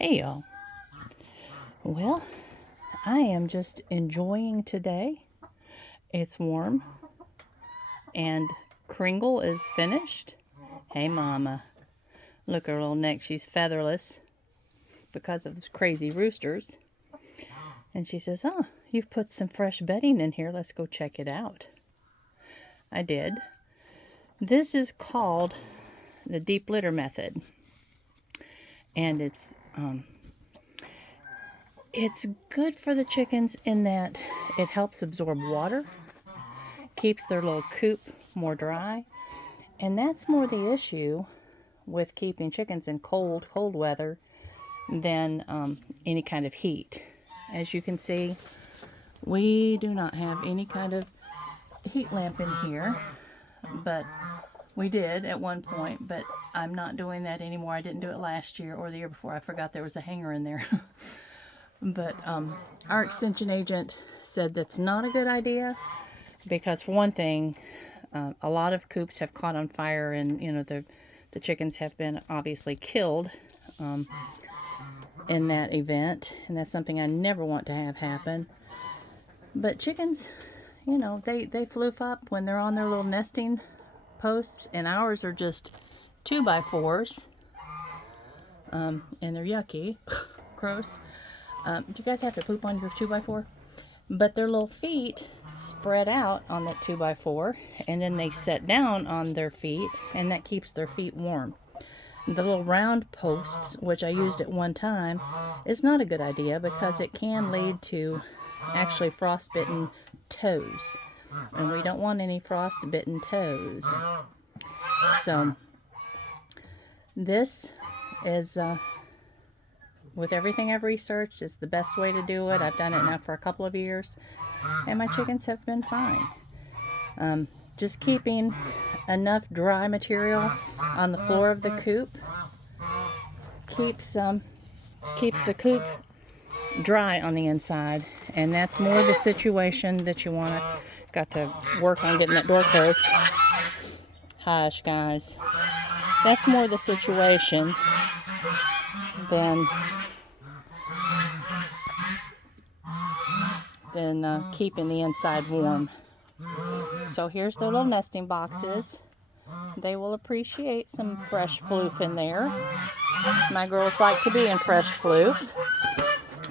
Hey y'all. Well, I am just enjoying today. It's warm and Kringle is finished. Hey mama. Look at her little neck. She's featherless because of those crazy roosters. And she says, "Oh, you've put some fresh bedding in here. Let's go check it out." I did. This is called the deep litter method. And it's good for the chickens in that it helps absorb water, keeps their little coop more dry, and that's more the issue with keeping chickens in cold weather than any kind of heat. As you can see, we do not have any kind of heat lamp in here, but we did at one point, but I'm not doing that anymore. I didn't do it last year or the year before. I forgot there was a hanger in there. But our extension agent said that's not a good idea because, for one thing, a lot of coops have caught on fire, and the chickens have been obviously killed in that event, and that's something I never want to have happen. But chickens, they floof up when they're on their little nesting posts, and ours are just 2x4s, and they're yucky, gross. Do you guys have to poop on your 2x4? But their little feet spread out on that 2x4, and then they set down on their feet, and that keeps their feet warm. The little round posts, which I used at one time, is not a good idea because it can lead to actually frostbitten toes, and we don't want any frostbitten toes. So this is with everything I've researched, is the best way to do it. I've done it now for a couple of years, and my chickens have been fine. Just keeping enough dry material on the floor of the coop keeps the coop dry on the inside, and that's more the situation that you want to. Got to work on getting that door closed. Hush, guys. That's more the situation than keeping the inside warm. So here's their little nesting boxes. They will appreciate some fresh floof in there. My girls like to be in fresh floof.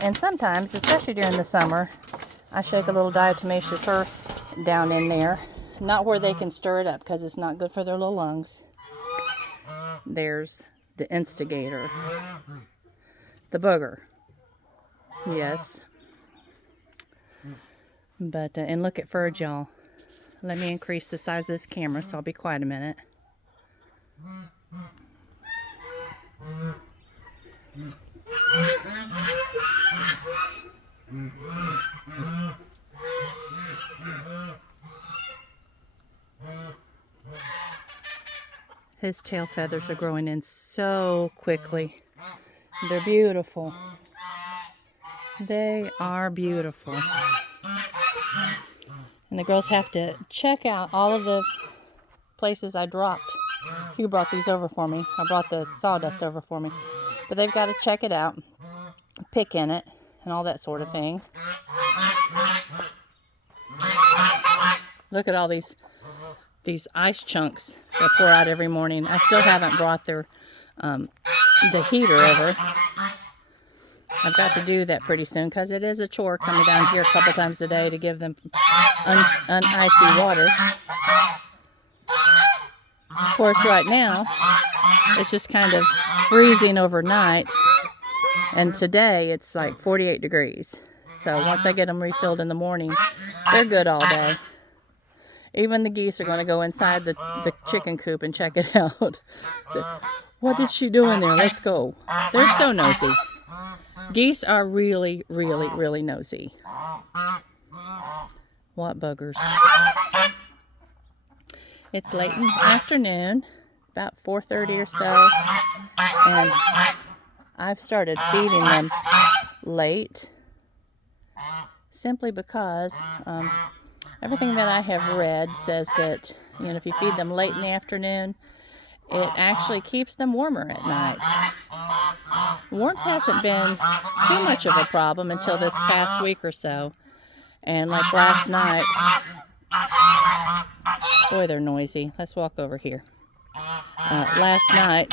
And sometimes, especially during the summer, I shake a little diatomaceous earth down in there. Not where they can stir it up because it's not good for their little lungs. There's the instigator. The booger. Yes. But, and look at Fudge, y'all. Let me increase the size of this camera, so I'll be quiet a minute. His tail feathers are growing in so quickly. They're beautiful. They are beautiful. And the girls have to check out all of the places I dropped. Hugh brought these over for me. I brought the sawdust over for me. But they've got to check it out, pick in it, and all that sort of thing. Look at all these ice chunks they pour out every morning. I still haven't brought the heater over. I've got to do that pretty soon because it is a chore coming down here a couple times a day to give them un-icy water. Of course, right now, it's just kind of freezing overnight. And today, it's like 48 degrees. So once I get them refilled in the morning, they're good all day. Even the geese are going to go inside the chicken coop and check it out. So, what is she doing there? Let's go. They're so nosy. Geese are really, really, really nosy. What buggers. It's late in the afternoon, about 4:30 or so, and I've started feeding them late simply because everything that I have read says that if you feed them late in the afternoon, it actually keeps them warmer at night. Warmth hasn't been too much of a problem until this past week or so. And like last night, boy, they're noisy. Let's walk over here. Last night,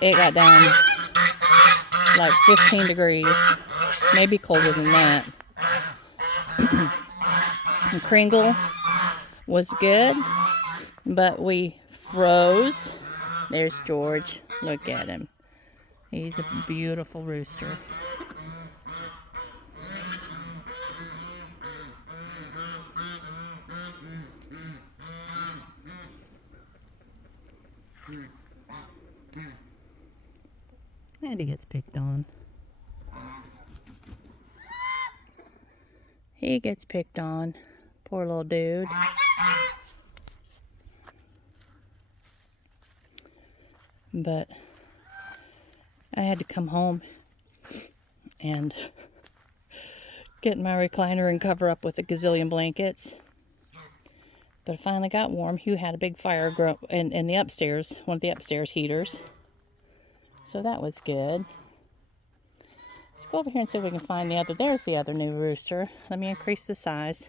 it got down like 15 degrees, maybe colder than that. And Kringle was good, but we froze. There's George. Look at him. He's a beautiful rooster. And he gets picked on. He gets picked on. Poor little dude. But I had to come home and get in my recliner and cover up with a gazillion blankets. But I finally got warm. Hugh had a big fire in the upstairs, one of the upstairs heaters. So that was good. Let's go over here and see if we can find the other. There's the other new rooster. Let me increase the size.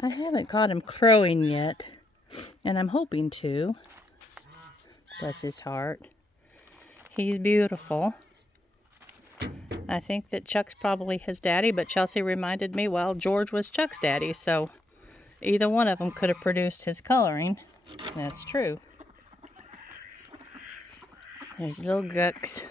I haven't caught him crowing yet, and I'm hoping to. Bless his heart. He's beautiful. I think that Chuck's probably his daddy, but Chelsea reminded me, well, George was Chuck's daddy, so either one of them could have produced his coloring. That's true. There's little Gucks.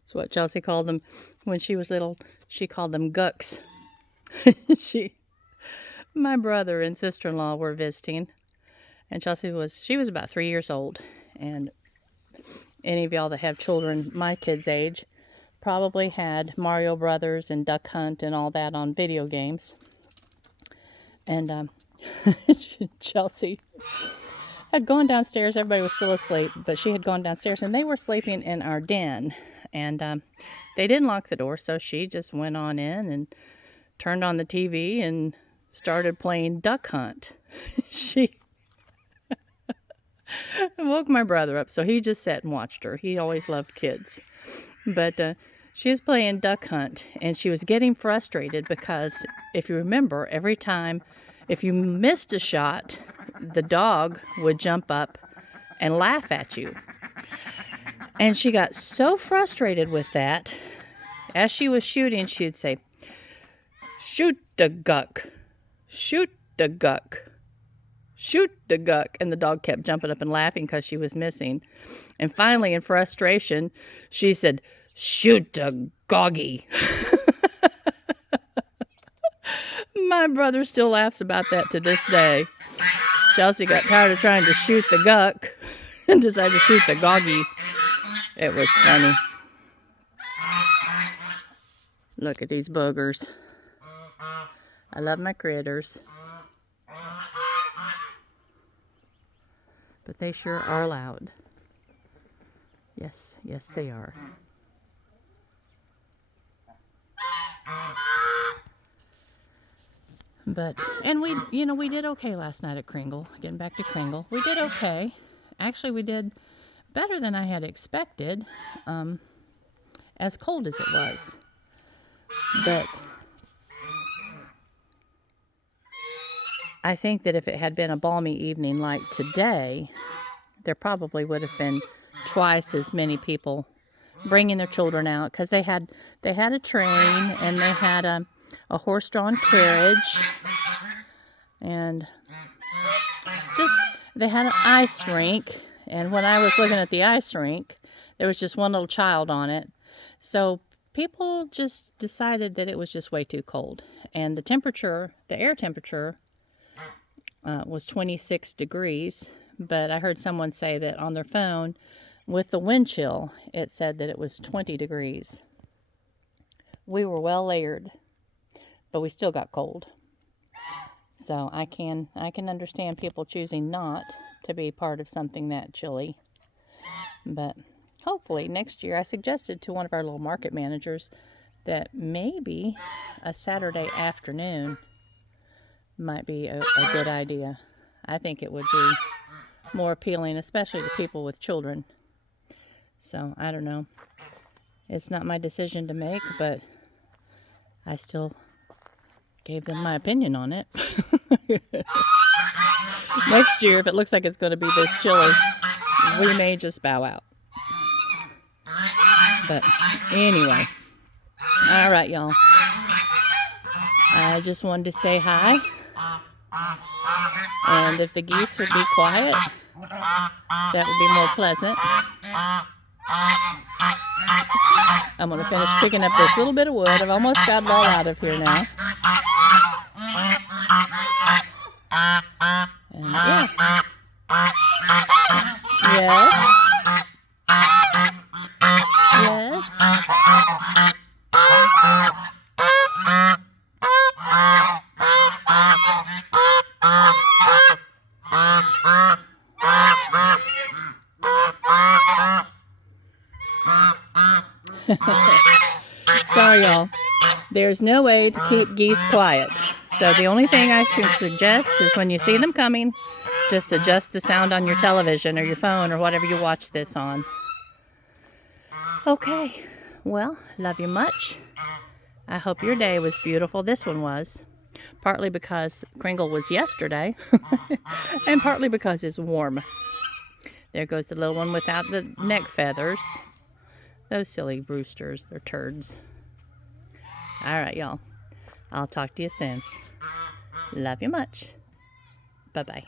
That's what Chelsea called them when she was little. She called them Gucks. My brother and sister-in-law were visiting, and she was about 3 years old. And any of y'all that have children my kids' age probably had Mario Brothers and Duck Hunt and all that on video games. And Chelsea had gone downstairs. Everybody was still asleep, but she had gone downstairs, and they were sleeping in our den. And they didn't lock the door, so she just went on in and turned on the TV and started playing Duck Hunt. She woke my brother up, so he just sat and watched her. He always loved kids. But she was playing Duck Hunt, and she was getting frustrated because, if you remember, every time, if you missed a shot, the dog would jump up and laugh at you. And she got so frustrated with that, as she was shooting, she'd say, "Shoot the guck, shoot the guck, shoot the guck." And the dog kept jumping up and laughing because she was missing. And finally, in frustration, she said, "Shoot the goggy." My brother still laughs about that to this day. Chelsea got tired of trying to shoot the guck and decided to shoot the goggy. It was funny. Look at these boogers. I love my critters. But they sure are loud. Yes, yes they are. And we did okay last night at Kringle. Getting back to Kringle. We did okay. Actually, we did better than I had expected, as cold as it was. But I think that if it had been a balmy evening like today, there probably would have been twice as many people bringing their children out, because they had a train and they had a horse-drawn carriage. And just, they had an ice rink. And when I was looking at the ice rink, there was just one little child on it. So people just decided that it was just way too cold. And the temperature, the air temperature, was 26 degrees. But I heard someone say that on their phone, with the wind chill, it said that it was 20 degrees. We were well layered, but we still got cold. So I can understand people choosing not to be part of something that chilly. But hopefully next year, I suggested to one of our little market managers that maybe a Saturday afternoon might be a good idea. I think it would be more appealing, especially to people with children. So I don't know. It's not my decision to make, but I still gave them my opinion on it. Next year, if it looks like it's going to be this chilly, we may just bow out. But anyway, all right, y'all. I just wanted to say hi. And if the geese would be quiet, that would be more pleasant. I'm going to finish picking up this little bit of wood. I've almost got it all out of here now. And yeah. Yes. Yes. Sorry, y'all. There's no way to keep geese quiet. So the only thing I can suggest is when you see them coming, just adjust the sound on your television or your phone or whatever you watch this on. Okay. Well, love you much. I hope your day was beautiful. This one was. Partly because Kringle was yesterday. And partly because it's warm. There goes the little one without the neck feathers. Those silly roosters. They're turds. All right, y'all. I'll talk to you soon. Love you much. Bye-bye.